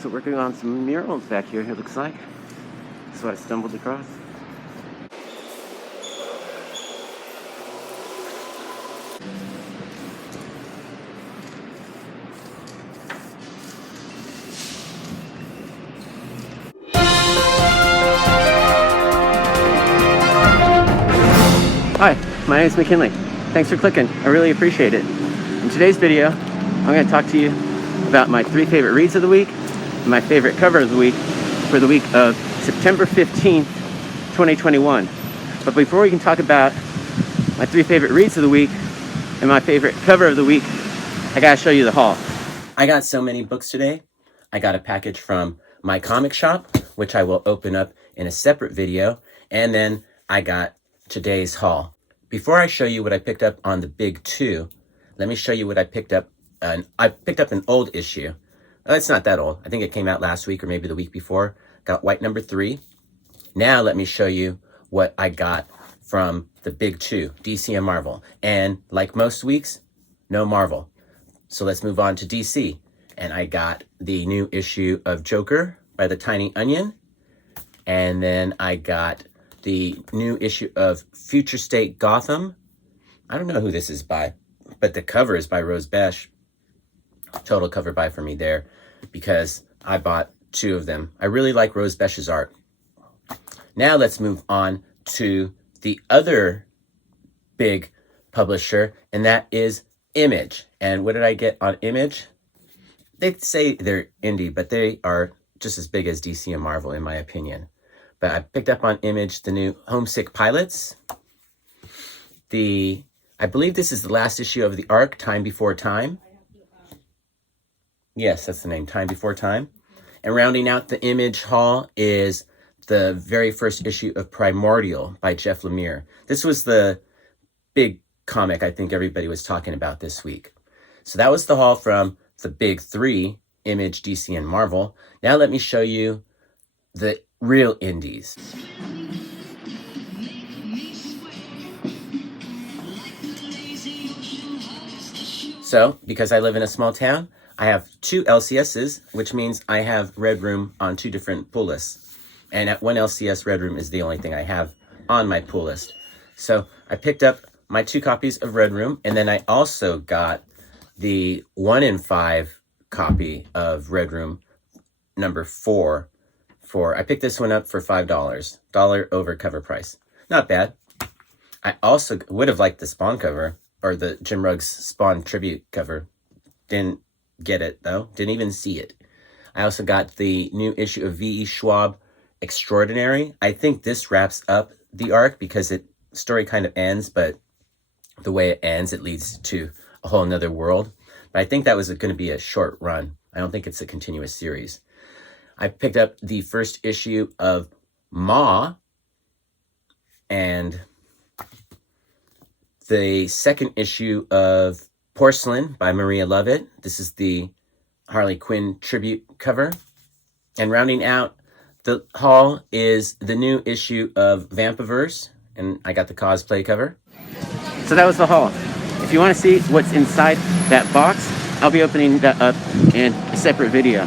So working on some murals back here, it looks like. That's what I stumbled across. Hi, my name is McKinley. Thanks for clicking. I really appreciate it. In today's video, I'm going to talk to you about my 3 favorite reads of the week and my favorite cover of the week for the week of September 15th, 2021. But before we can talk about my 3 favorite reads of the week and my favorite cover of the week, I got to show you the haul. I got so many books today. I got a package from my comic shop, which I will open up in a separate video. And then I got today's haul. Before I show you what I picked up on the big 2, let me show you what I picked up. I picked up an old issue. It's not that old. I think it came out last week or maybe the week before. Got white number 3. Now let me show you what I got from the big 2, DC and Marvel. And like most weeks, no Marvel. So let's move on to DC. And I got the new issue of Joker by the Tiny Onion. And then I got the new issue of Future State Gotham. I don't know who this is by, but the cover is by Rose Besch. Total cover buy for me there because I bought 2 of them. I really like Rose Besch's art. Now let's move on to the other big publisher, and that is Image. And what did I get on Image? They say they're indie, but they are just as big as DC and Marvel in my opinion. But I picked up on Image the new Homesick Pilots. I believe this is the last issue of the arc, Time Before Time. Yes, that's the name, Time Before Time. And rounding out the Image haul is the very first issue of Primordial by Jeff Lemire. This was the big comic I think everybody was talking about this week. So that was the haul from the big 3, Image, DC, and Marvel. Now let me show you the real indies. So, because I live in a small town, I have 2 LCSs, which means I have Red Room on 2 different pull lists. And at one LCS, Red Room is the only thing I have on my pull list. So I picked up my 2 copies of Red Room, and then I also got the 1 in 5 copy of Red Room number 4. I picked this one up for $5, dollar over cover price. Not bad. I also would have liked the Spawn cover, or the Jim Ruggs Spawn tribute cover. Didn't get it though, didn't even see it. I also got the new issue of V.E. Schwab Extraordinary. I think this wraps up the arc because the story kind of ends, but the way it ends, it leads to a whole nother world. But I think that was going to be a short run. I don't think it's a continuous series. I picked up the first issue of Ma and the second issue of Porcelain by Maria Lovett. This is the Harley Quinn tribute cover. And rounding out the haul is the new issue of Vampaverse, and I got the cosplay cover. So that was the haul. If you want to see what's inside that box, I'll be opening that up in a separate video.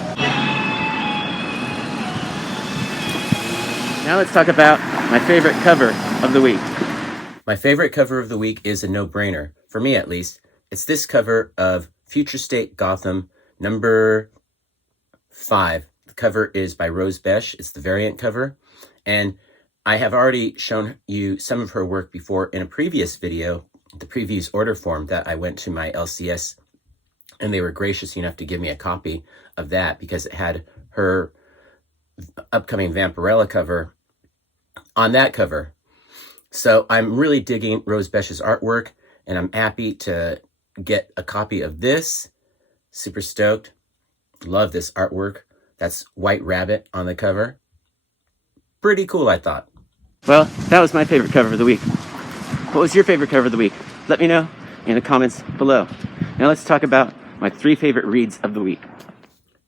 Now let's talk about my favorite cover of the week. My favorite cover of the week is a no-brainer, for me at least. It's this cover of Future State Gotham number 5. The cover is by Rose Besch. It's the variant cover. And I have already shown you some of her work before in a previous video, the previews order form that I went to my LCS. And they were gracious enough to give me a copy of that because it had her upcoming Vampirella cover on that cover. So I'm really digging Rose Besch's artwork, and I'm happy to get a copy of this. Super stoked. Love this artwork. That's White Rabbit on the cover. Pretty cool, I thought. Well, that was my favorite cover of the week. What was your favorite cover of the week? Let me know in the comments below. Now let's talk about my 3 favorite reads of the week.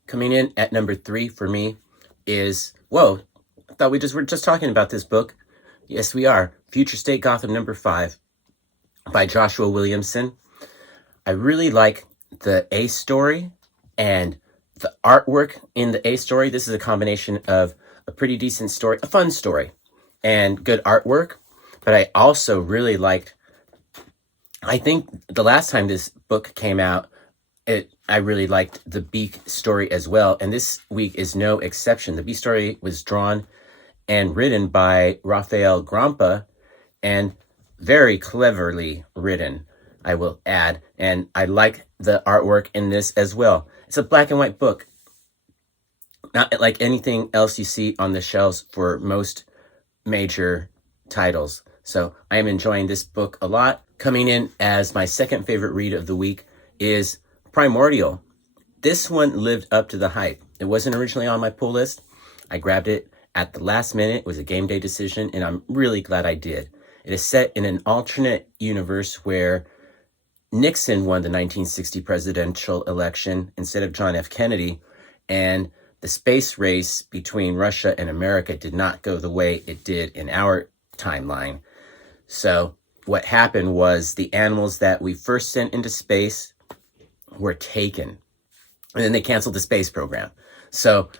Coming in at number 3 for me is, whoa, I thought we were just talking about this book. Yes, we are. Future State Gotham number 5 by Joshua Williamson. I really like the A story, and the artwork in the A story, this is a combination of a pretty decent story, a fun story, and good artwork. But I also really liked, I think the last time this book came out, I really liked the Besch story as well. And this week is no exception. The Besch story was drawn and written by Raphael Grampa, and very cleverly written, I will add. And I like the artwork in this as well. It's a black and white book, not like anything else you see on the shelves for most major titles. So I am enjoying this book a lot. Coming in as my second favorite read of the week is Primordial. This one lived up to the hype. It wasn't originally on my pull list. I grabbed it at the last minute. It was a game day decision, and I'm really glad I did. It is set in an alternate universe where Nixon won the 1960 presidential election instead of John F. Kennedy, and the space race between Russia and America did not go the way it did in our timeline. So what happened was the animals that we first sent into space were taken, and then they canceled the space program. So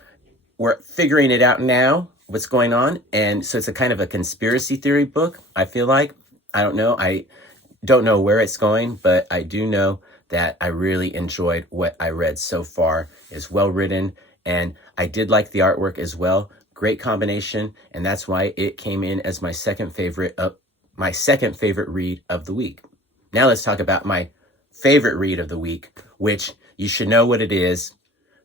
we're figuring it out now, what's going on. And so it's a kind of a conspiracy theory book, I feel like. I don't know where it's going, but I do know that I really enjoyed what I read so far. It's well written, and I did like the artwork as well. Great combination, and that's why it came in as my second favorite read of the week. Now let's talk about my favorite read of the week, which you should know what it is.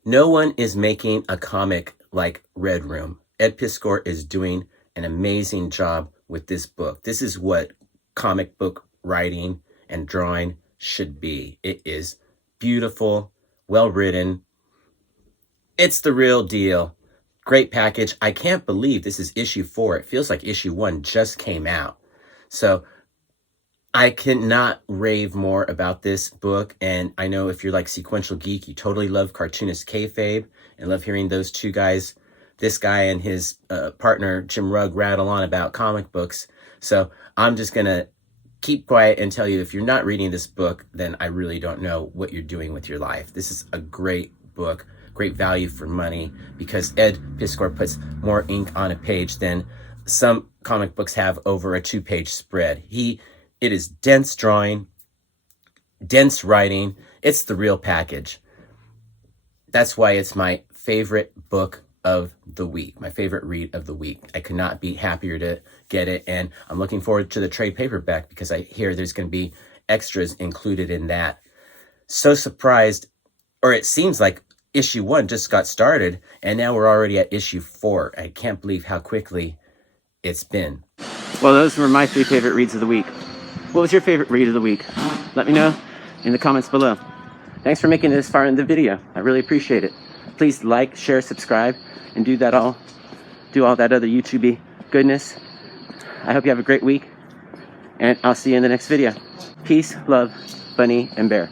No one is making a comic like Red Room. Ed Piskor is doing an amazing job with this book. This is what comic book writing and drawing should be. It is beautiful, well written. It's the real deal. Great package. I can't believe this is issue 4. It feels like issue 1 just came out. So I cannot rave more about this book. And I know if you're like Sequential Geek, you totally love cartoonist kayfabe and love hearing those two guys, this guy and his partner, Jim Rugg, rattle on about comic books. So I'm just going to keep quiet and tell you, if you're not reading this book, then I really don't know what you're doing with your life. This is a great book, great value for money, because Ed Piskor puts more ink on a page than some comic books have over a 2-page spread. It is dense drawing, dense writing. It's the real package. That's why it's my favorite book of the week, my favorite read of the week. I could not be happier to get it, and I'm looking forward to the trade paperback because I hear there's going to be extras included in that. So surprised, or it seems like issue 1 just got started, and now we're already at issue 4. I can't believe how quickly it's been. Well, those were my 3 favorite reads of the week. What was your favorite read of the week? Let me know in the comments below. Thanks for making it this far in the video. I really appreciate it. Please like, share, subscribe, and do all that other YouTube-y goodness. I hope you have a great week, and I'll see you in the next video. Peace, love, Bunny, and Bear.